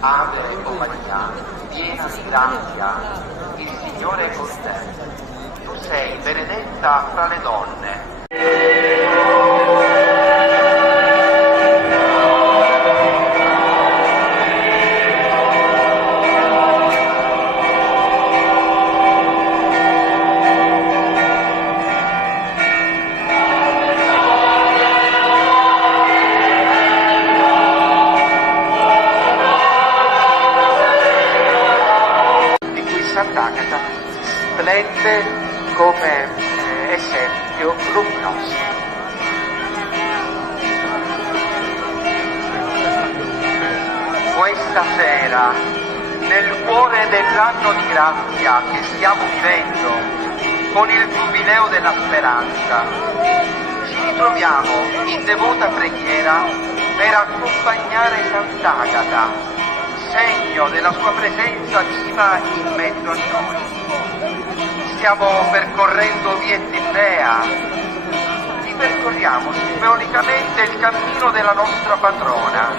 Ave Maria, piena di grazia, il Signore è con te. Tu sei benedetta fra le donne. Sant'Agata splende come esempio luminoso. Questa sera, nel cuore dell'anno di grazia che stiamo vivendo, con il giubileo della speranza, ci ritroviamo in devota preghiera per accompagnare Sant'Agata, segno della sua presenza viva in mezzo a noi. Stiamo percorrendo via Tibbea, ripercorriamo simbolicamente il cammino della nostra patrona,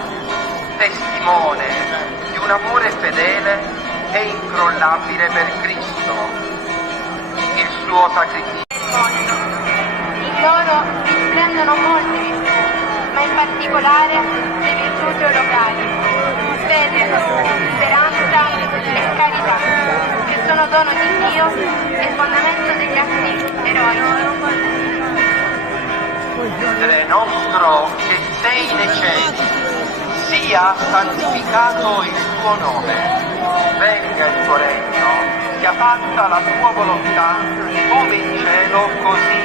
testimone di un amore fedele e incrollabile per Cristo, il suo sacrificio. In loro risplendono molte virtù, ma in particolare le virtù teologali, fede, speranza e carità, che sono dono di Dio e fondamento degli atti eroici. Padre nostro che sei nei cieli, sia santificato il tuo nome, venga il tuo regno, sia fatta la tua volontà, come in cielo così